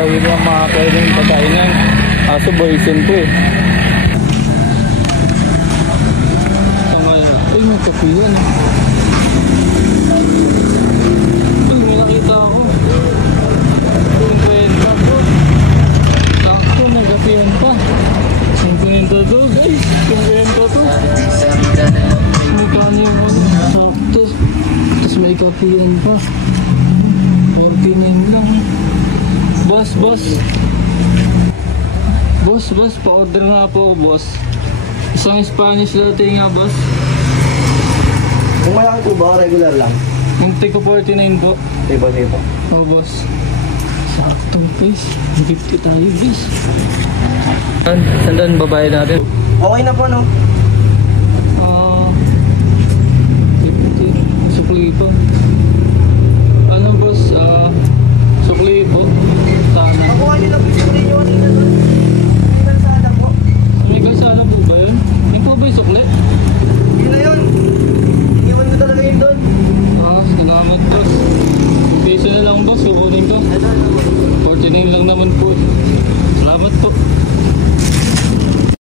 tayo ng mga pwedeng pagkainan. Kaso boysen to eh. Ay, may kape yan eh. Ay, may nakita ako. Yung kwenta ko. Takto, nag-kape yan pa. Yung kwenta to. Ay, yung kwenta to. Mukha niya yung sakto. Tapos may kape yan pa. 49 lang. Boss. Boss, pa-order na po, boss. Isang Spanish latte nga, boss. Kung malaki po ba, regular lang? Yung take ko 49 po. Diba? Oh, boss. Saktong face. Gift tayo, guys. Sandaan babae natin. Okay na po, no? 50. Supply pa.